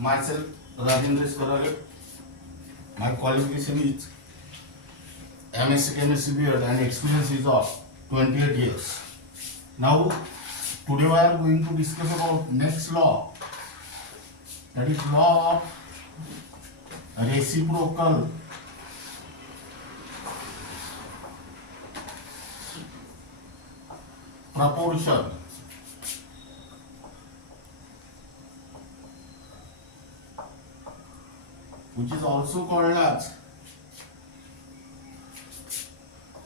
Myself, Rajendra Skarale. My qualification is MSc Chemistry B.Ed and experience is of 28 years. Now, today we are going to discuss about next law, that is law of reciprocal proportion. Which is also called as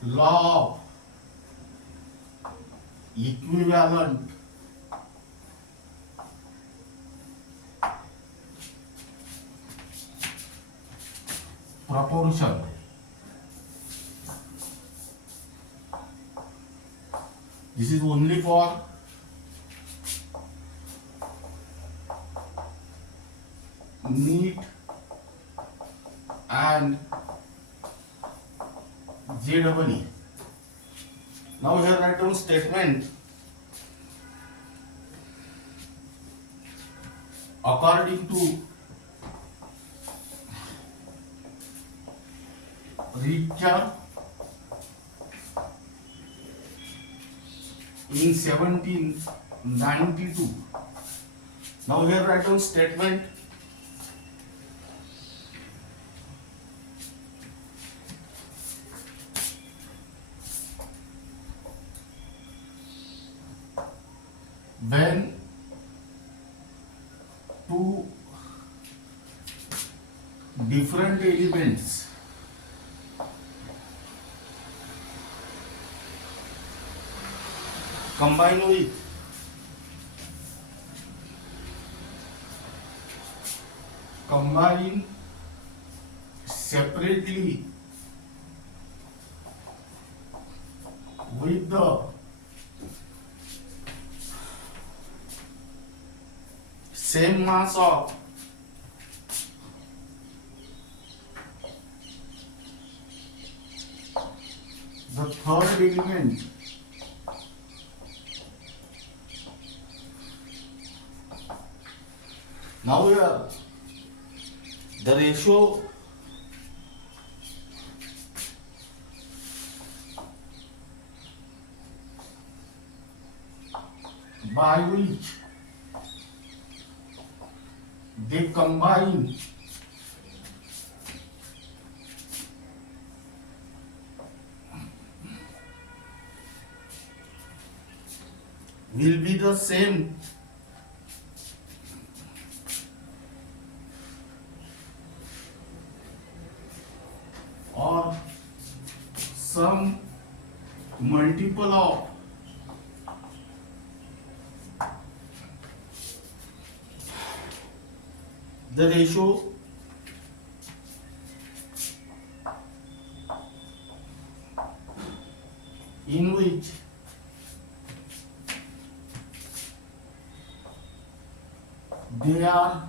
law of equivalent proportion. This is only for NEET and JEE. Now here write down statement. According to Richter in 1792. Now here write down statement. When two different elements combine separately with the same mass of the third element now here the ratio by which they combine will be the same or some multiple of the ratio in which they are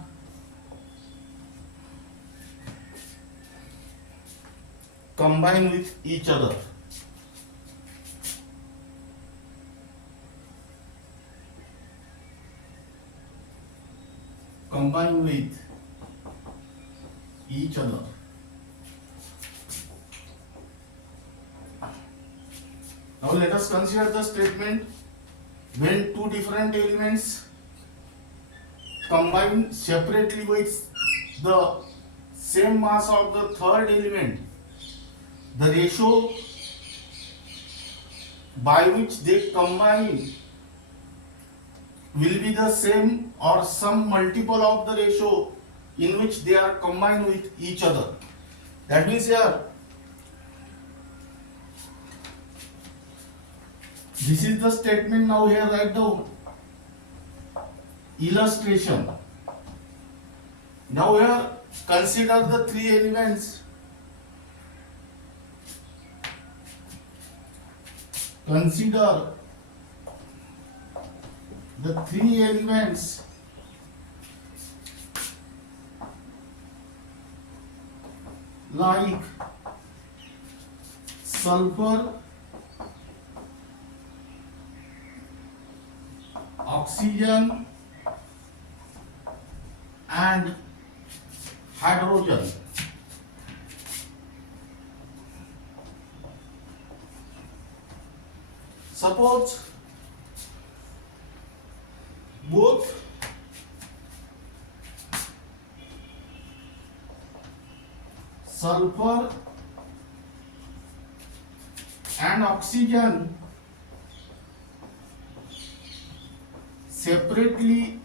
combined with each other. Combine with each other. Now let us consider the statement when two different elements combine separately with the same mass of the third element, the ratio by which they combine will be the same or some multiple of the ratio in which they are combined with each other. That means here this is the statement. Now here write down illustration. Now here consider the three elements. Consider the three elements like sulfur, oxygen and hydrogen. Suppose both sulfur and oxygen separately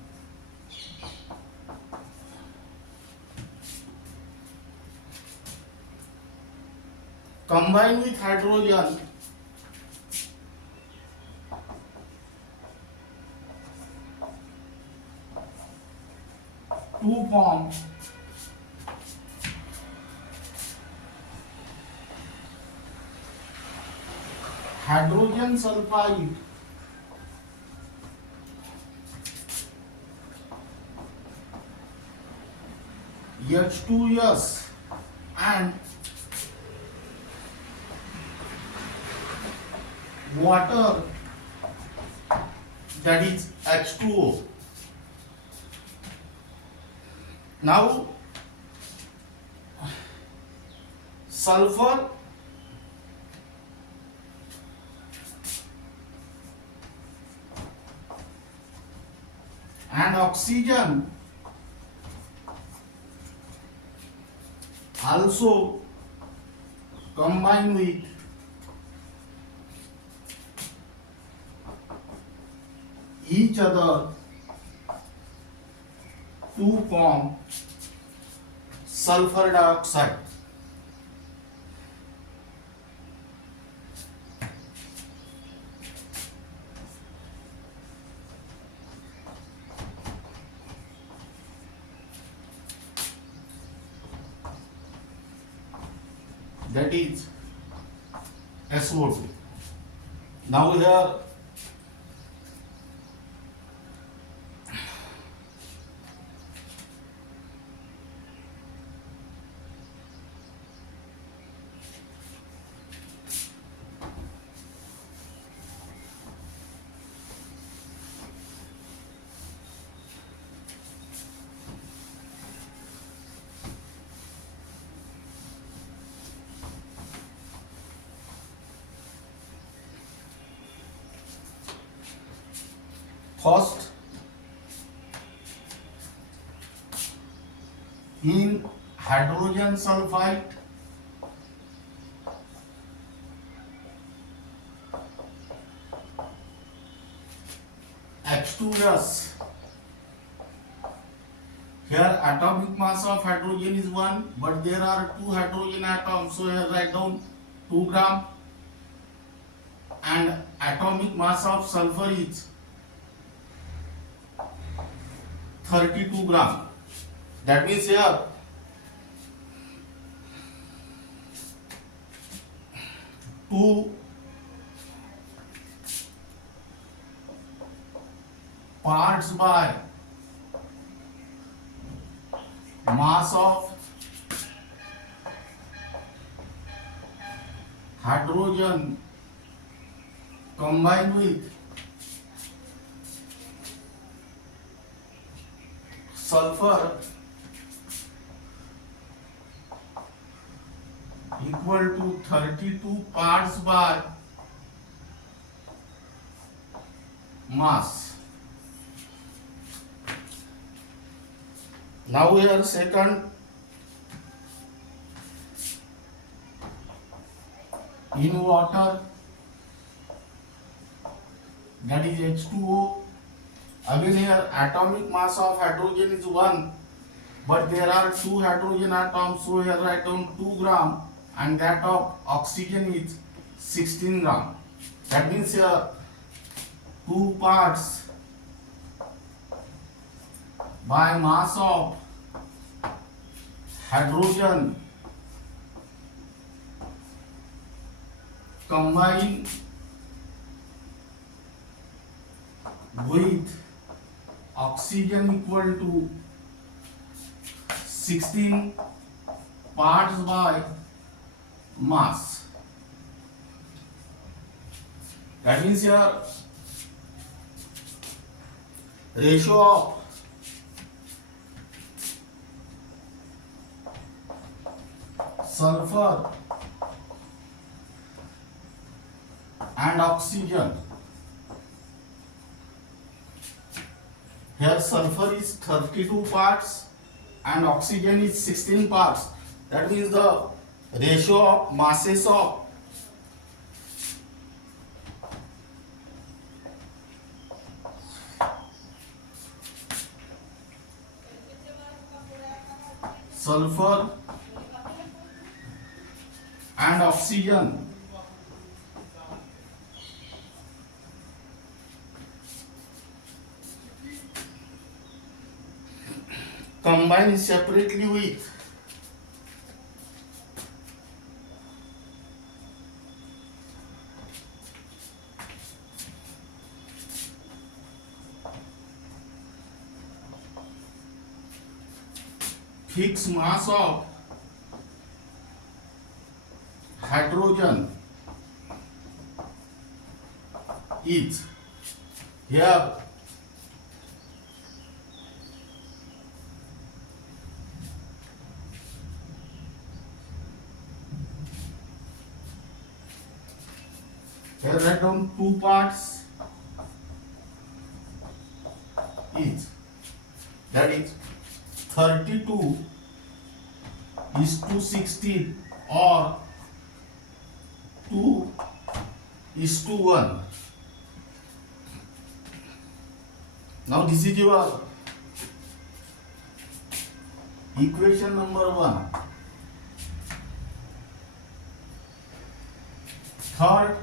combine with hydrogen to form hydrogen sulfide H2S and water, that is H2O. Now sulfur and oxygen also combine with each other to form sulfur dioxide. That is SO2. Now here first in hydrogen sulfide H2S. Here atomic mass of hydrogen is 1, but there are 2 hydrogen atoms, so here write down 2 gram, and atomic mass of sulfur is 32 gram. That means here two parts by mass of hydrogen combined with sulfur equal to 32 parts by mass. Now here second, in water, that is H2O. Again here atomic mass of hydrogen is 1, but there are 2 hydrogen atoms, so here write down 2 gram, and that of oxygen is 16 gram. That means here 2 parts by mass of hydrogen combine with oxygen equal to 16 parts by mass. That means here ratio of sulfur and oxygen. Here sulfur is 32 parts and oxygen is 16 parts. That means the ratio of masses of sulfur and oxygen combined separately with fixed mass of hydrogen is here write down 2 parts each, that is 32 is to 16 or 2 is to 1. Now this is your equation number 1. Third,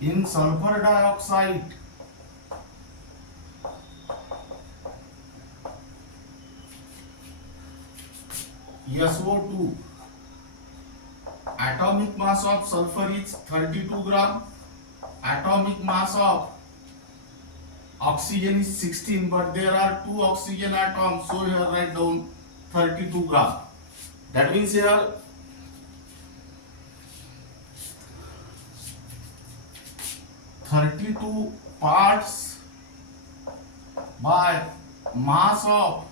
in sulfur dioxide SO2, atomic mass of sulfur is 32 gram, atomic mass of oxygen is 16, but there are 2 oxygen atoms, so here write down 32 gram. That means here 32 parts by mass of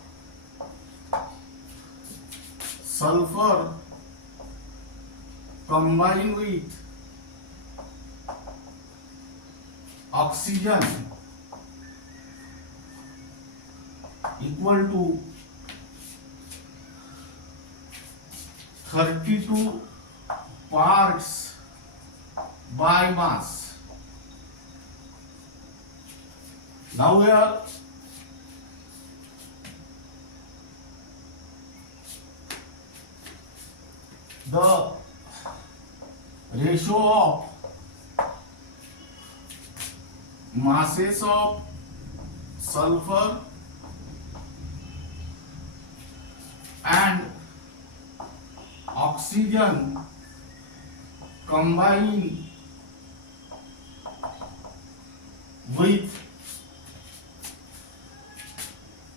sulfur combined with oxygen equal to 32 parts by mass. Now here the ratio of masses of sulfur and oxygen combining with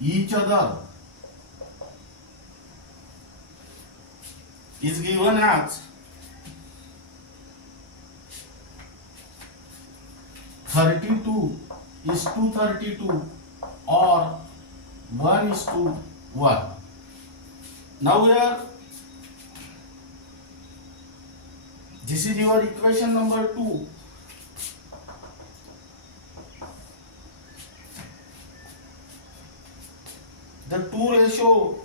each other is given as 32 is to 32 or 1 is to 1. Now here this is your equation number 2. The 2 ratio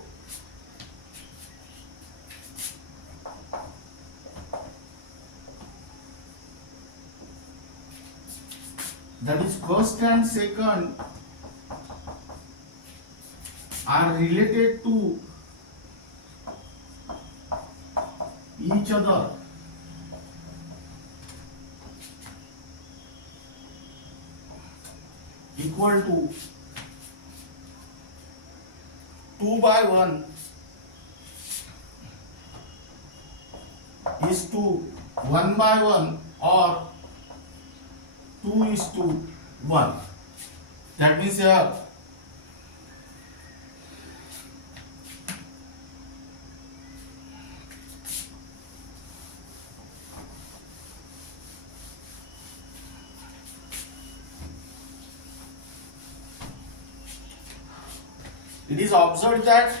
that is first and second are related to each other equal to 2 by 1 is to 1 by 1 or 2 is to 1. That means here it is observed that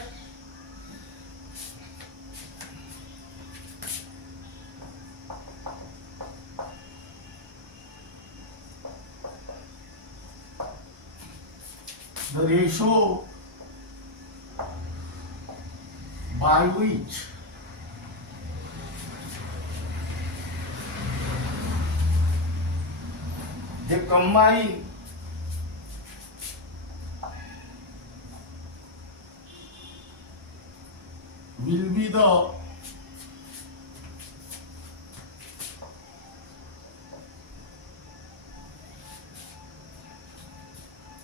the ratio by which they combine will be the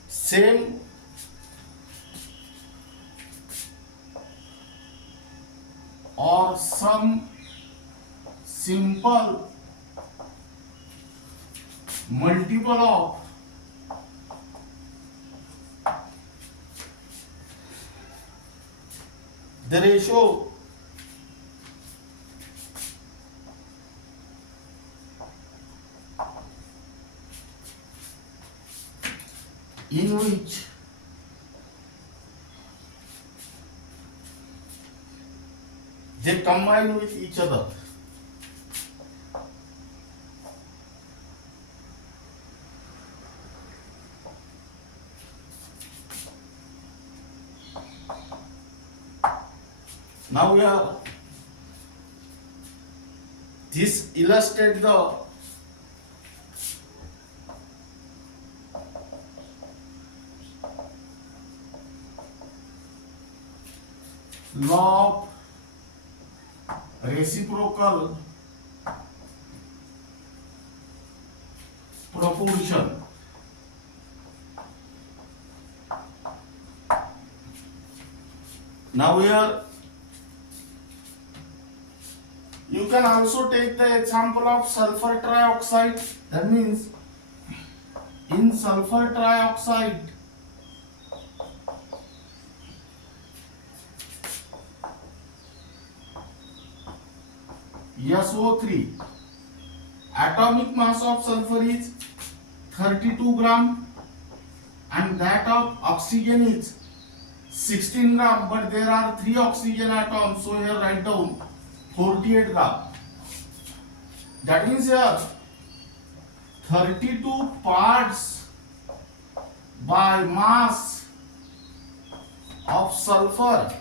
same or some simple multiple of the ratio in which they combine with each other. Now we are this illustrates the law of reciprocal proportion. Now here you can also take the example of sulfur trioxide. That means in sulfur trioxide SO3, atomic mass of sulfur is 32 gram and that of oxygen is 16 gram, but there are 3 oxygen atoms, so here write down 48 gram. That means here 32 parts by mass of sulfur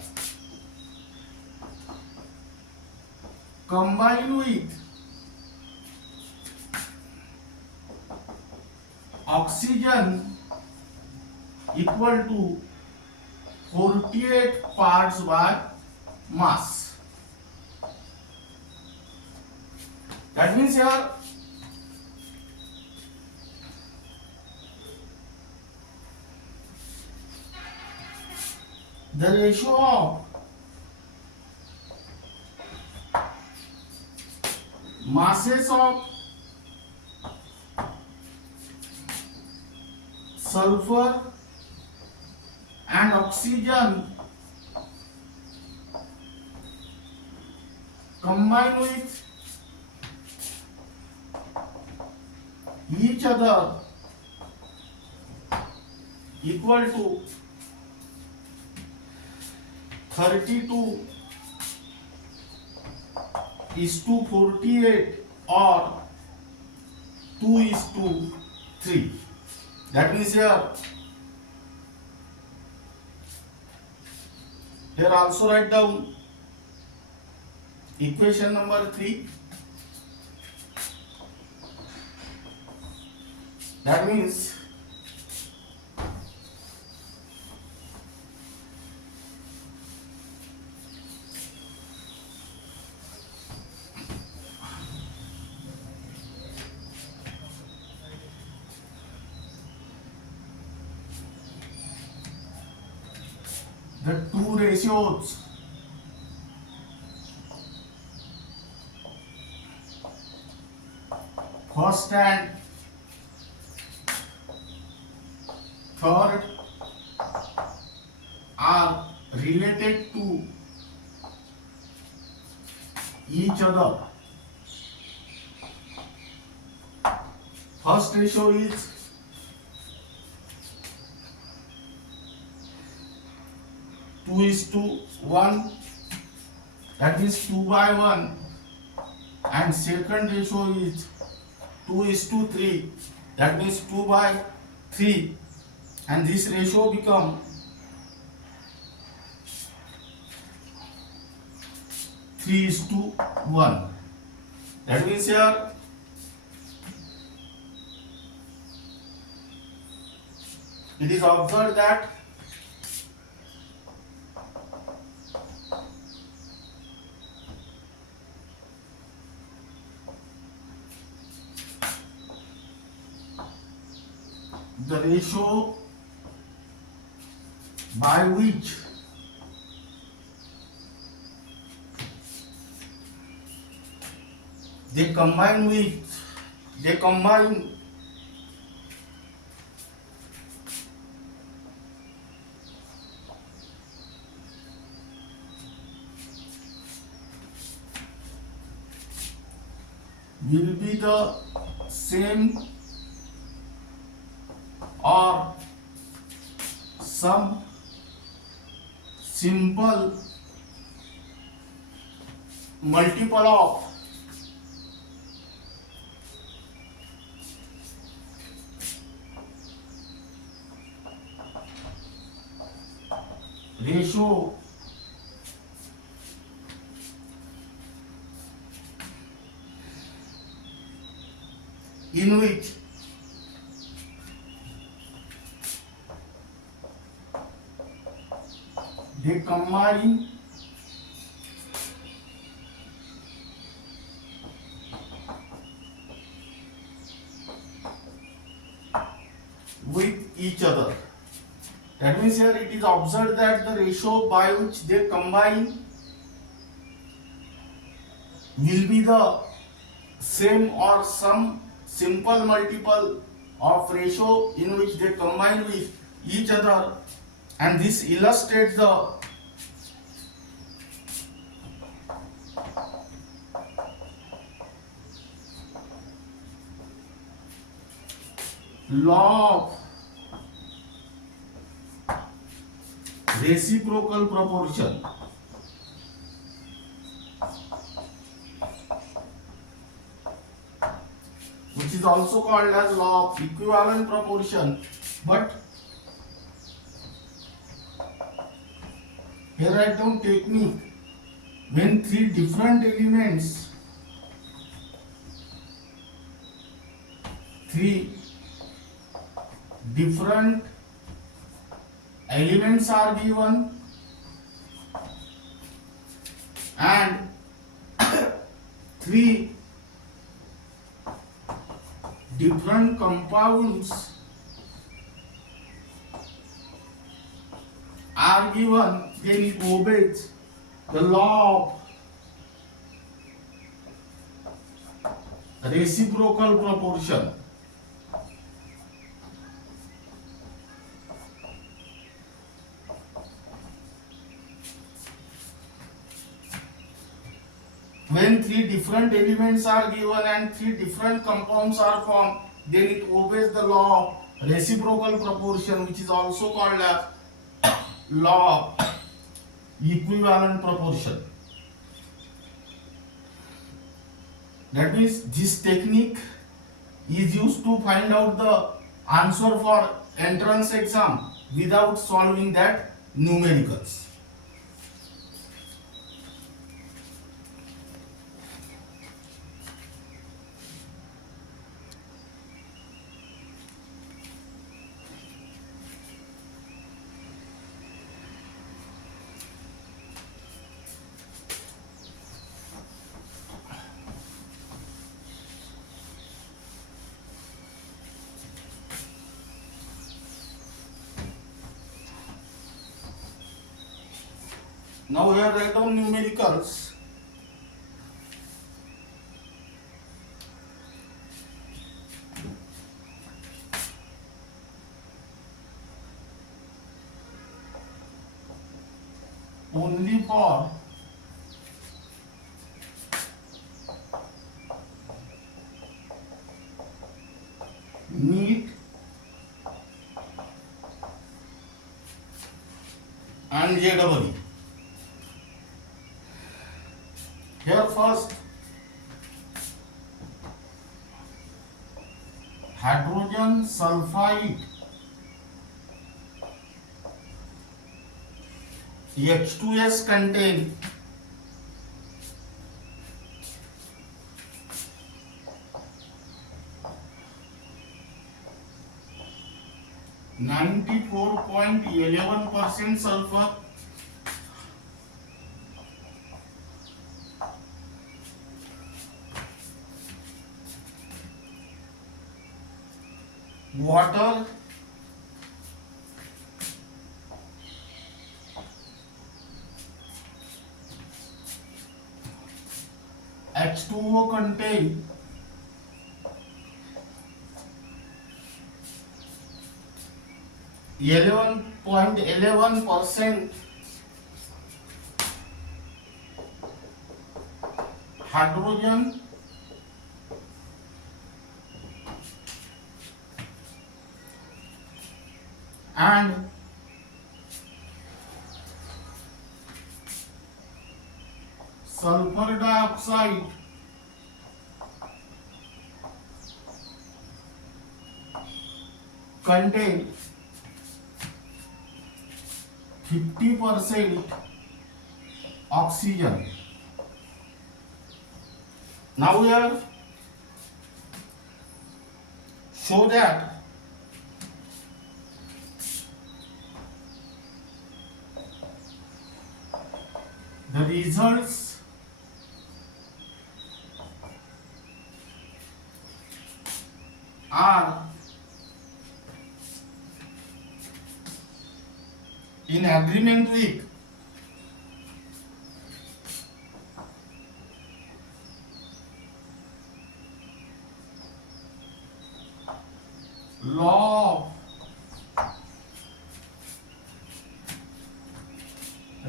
combined with oxygen equal to 48 parts by mass. That means here the ratio of masses of sulfur and oxygen combine with each other equal to 32 is to 48 or 2 is to 3. That means here also write down equation number 3. That means the two ratios first and third are related to each other. First ratio is 2:1, that means 2/1, and second ratio is 2:3, that means 2/3, and this ratio become 3:1. That means here it is observed that the ratio by which they combine will be the same or some simple multiple of ratio in which they combine with each other. That means here it is observed that the ratio by which they combine will be the same or some simple multiple of ratio in which they combine with each other, and this illustrates the law of reciprocal proportion, which is also called as law of equivalent proportion. But here write down technique. When three different elements are given and three different compounds are given, then it obeys the law of reciprocal proportion. When three different elements are given and three different compounds are formed, then it obeys the law of reciprocal proportion, which is also called as law of equivalent proportion. That means this technique is used to find out the answer for entrance exam without solving that numericals. Now here write down numericals. Only for NEET and IJEE. Here first hydrogen sulfide H2S contain 94.11% sulfur, water H2O contain 11.11% hydrogen and sulfur dioxide contain 50% oxygen. Now here show that the results are in agreement with law of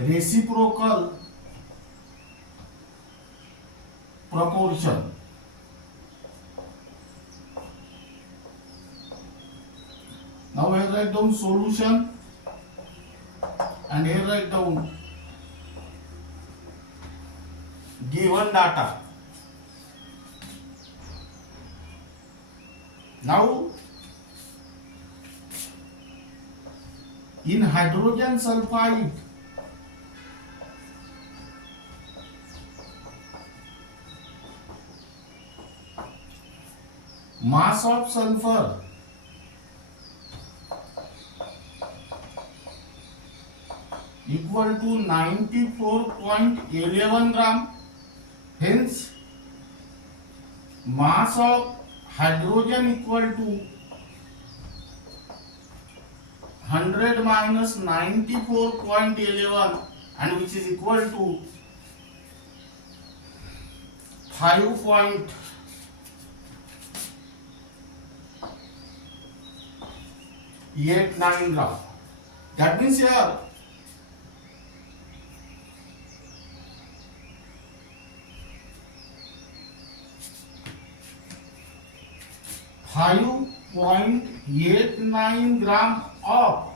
reciprocal proportion. Now here write down solution and here write down given data. Now in hydrogen sulfide mass of sulfur equal to 94.11 gram. Hence mass of hydrogen equal to 100 minus 94.11 and which is equal to 5.89 gram. That means here five 0.89 gram of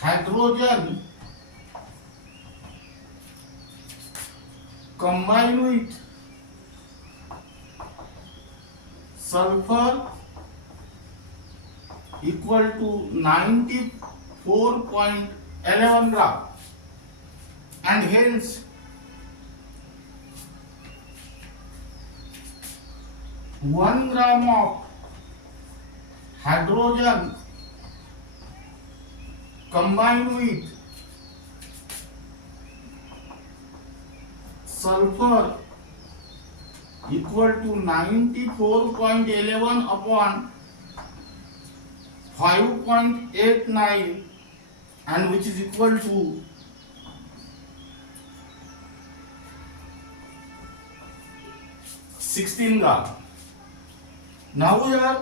hydrogen combined with sulfur equal to 94.11 gram and hence 1 gram of hydrogen combined with sulfur equal to 94.11 upon 5.89 and which is equal to 16 gram. Now here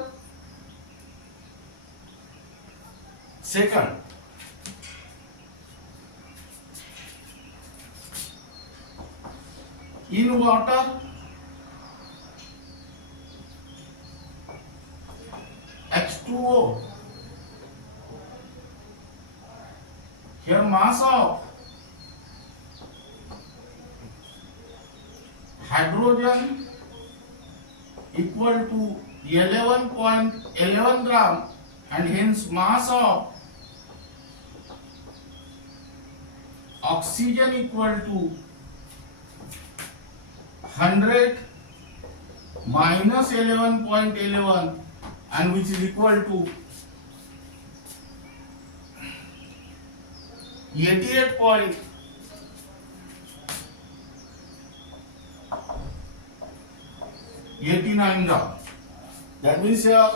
second in water H2O here mass of hydrogen equal to 11.11 gram, and hence mass of oxygen equal to 100 minus 11.11, and which is equal to 88.89 gram. That means here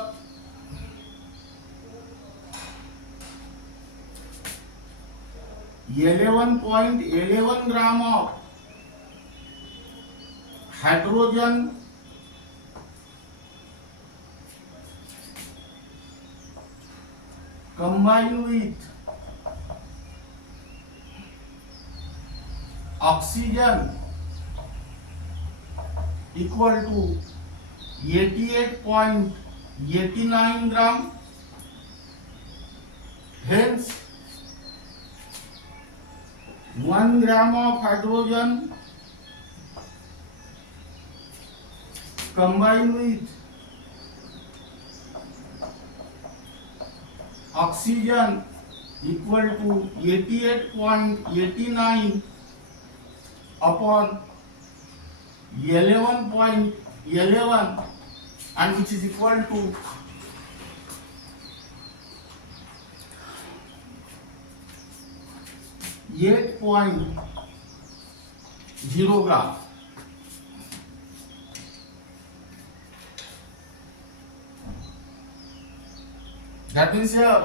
11.11 gram of hydrogen combined with oxygen equal to 88.89 gram. Hence 1 gram of hydrogen combined with oxygen equal to 88.89 upon 11.11, and which is equal to 8.0 gram. That means here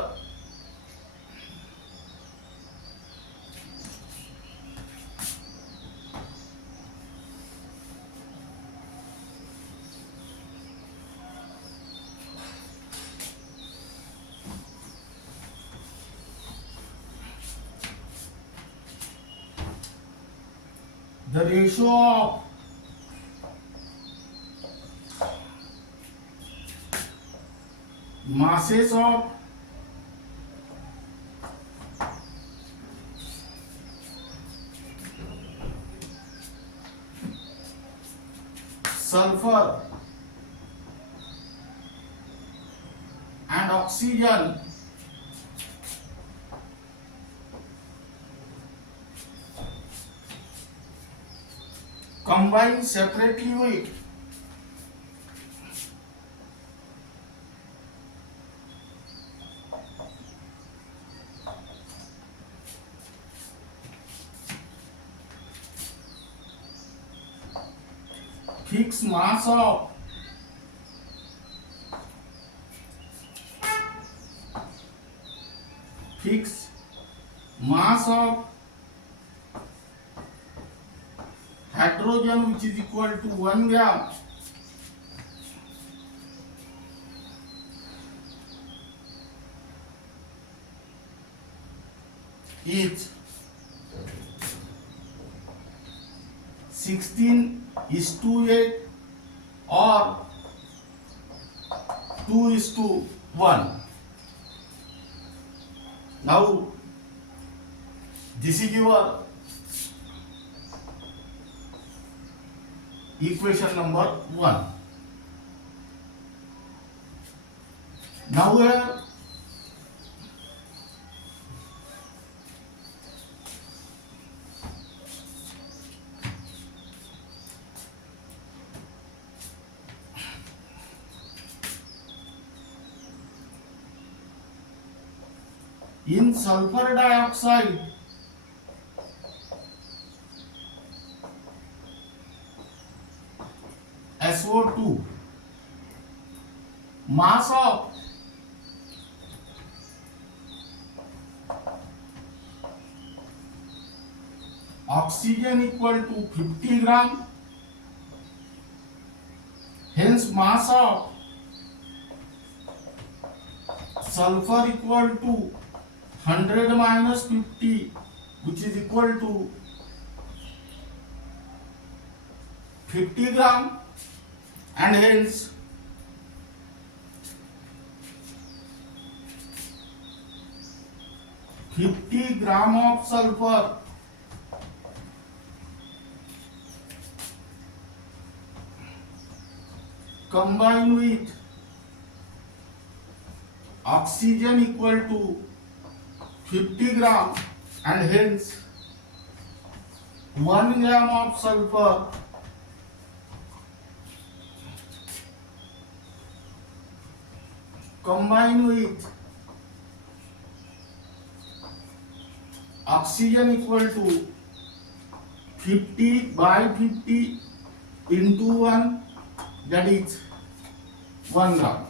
the ratio of masses of sulfur and oxygen combined separately with fixed mass of hydrogen, which is equal to 1 gram, is 16:8 or 2:1. Now this is your equation number 1. Now here in sulfur dioxide SO2, mass of oxygen equal to 50 gram, hence mass of sulfur equal to 100 minus 50, which is equal to 50 gram, and hence 50 gram of sulfur combined with oxygen equal to 50 gram, and hence 1 gram of sulfur combined with oxygen equal to 50 by 50 into 1, that is 1 gram.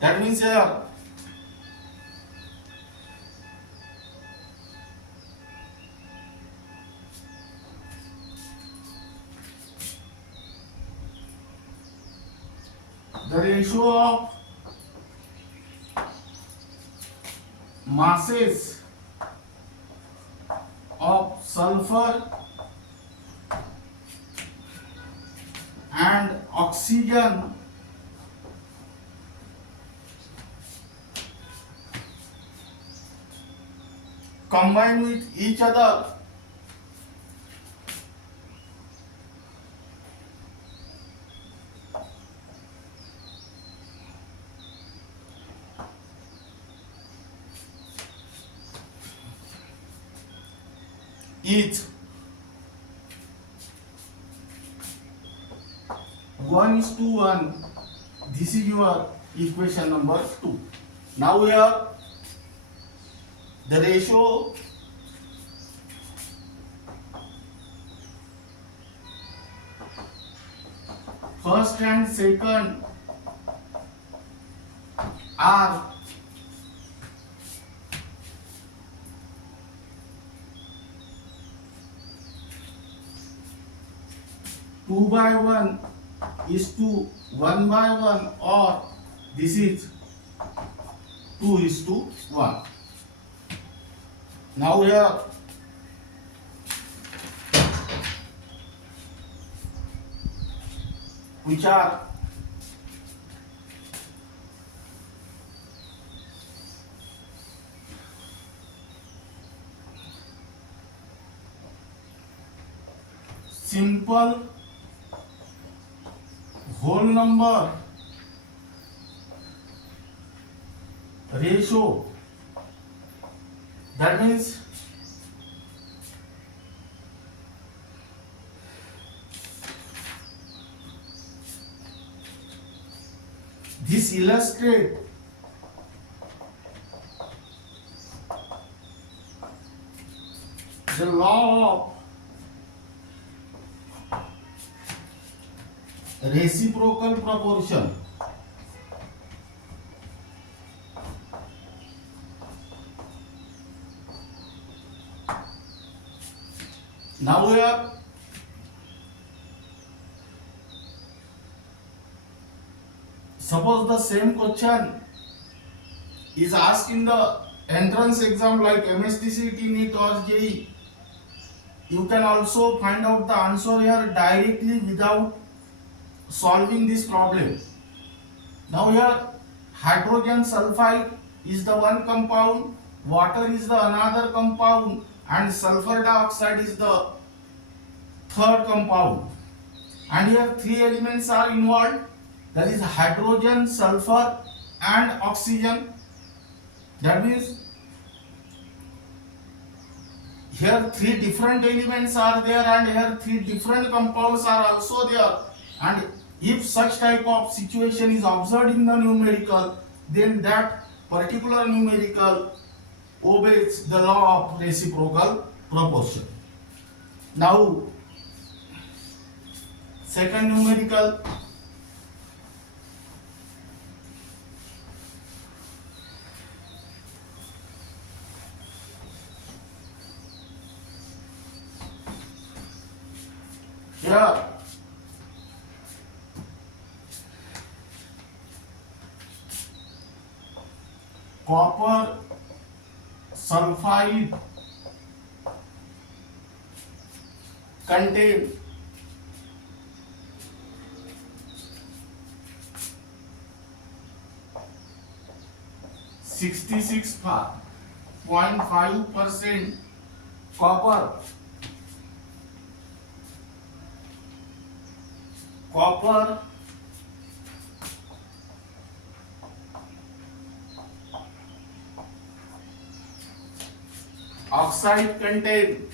That means here the ratio of masses of sulfur and oxygen combined with each other is 1:1. This is your equation number 2. Now here the ratio first and second are 2:1 is to 1:1, or this is 2:1. Now here which are simple whole number ratio, that means this illustrates the law of reciprocal proportion. Now here suppose the same question is asked in the entrance exam like MSc, CET, NEET or JEE. You can also find out the answer here directly without solving this problem. Now here hydrogen sulfide is the one compound, water is the another compound, and sulfur dioxide is the third compound. And here three elements are involved, that is hydrogen, sulfur and oxygen. That means here three different elements are there and here three different compounds are also there. And if such type of situation is observed in the numerical, then that particular numerical obeys the law of reciprocal proportion. Now, second numerical, here copper sulfide contain 66 0.5% copper oxide contain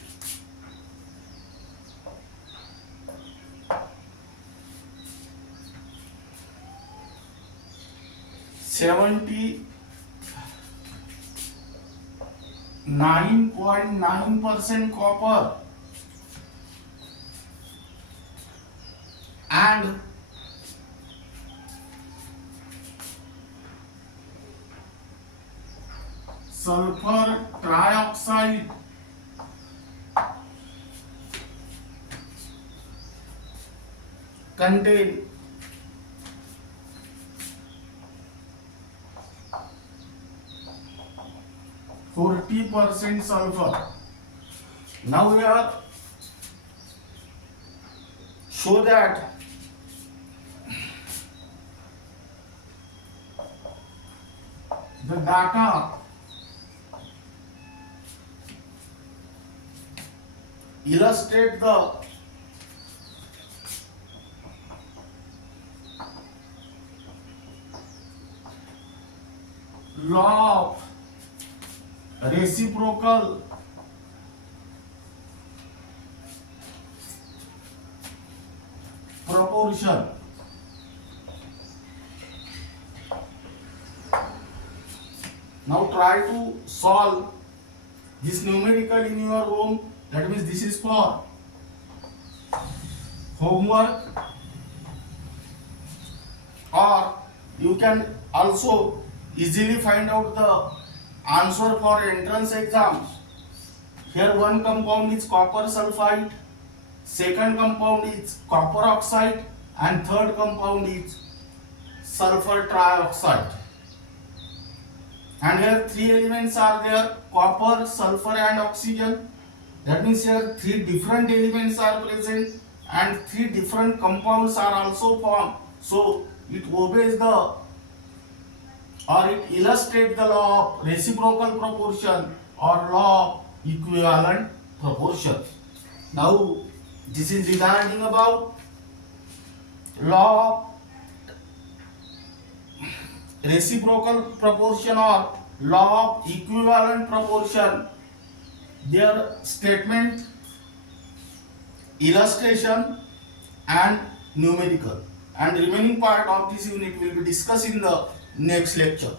79.9% copper and sulfur trioxide contain 40% sulfur. Now we are show that the data illustrate the law of reciprocal proportion. Now try to solve this numerical in your room. That means this is for homework, or you can also easily find out the answer for entrance exams. Here one compound is copper sulfide, second compound is copper oxide, and third compound is sulfur trioxide. And here three elements are there: copper, sulfur and oxygen. That means here three different elements are present and three different compounds are also formed. So it obeys the, or it illustrates the law of reciprocal proportion or law of equivalent proportion. Now this is regarding about law of reciprocal proportion or law of equivalent proportion. Their statement, illustration and numerical, and remaining part of this unit will be discussed in the next lecture.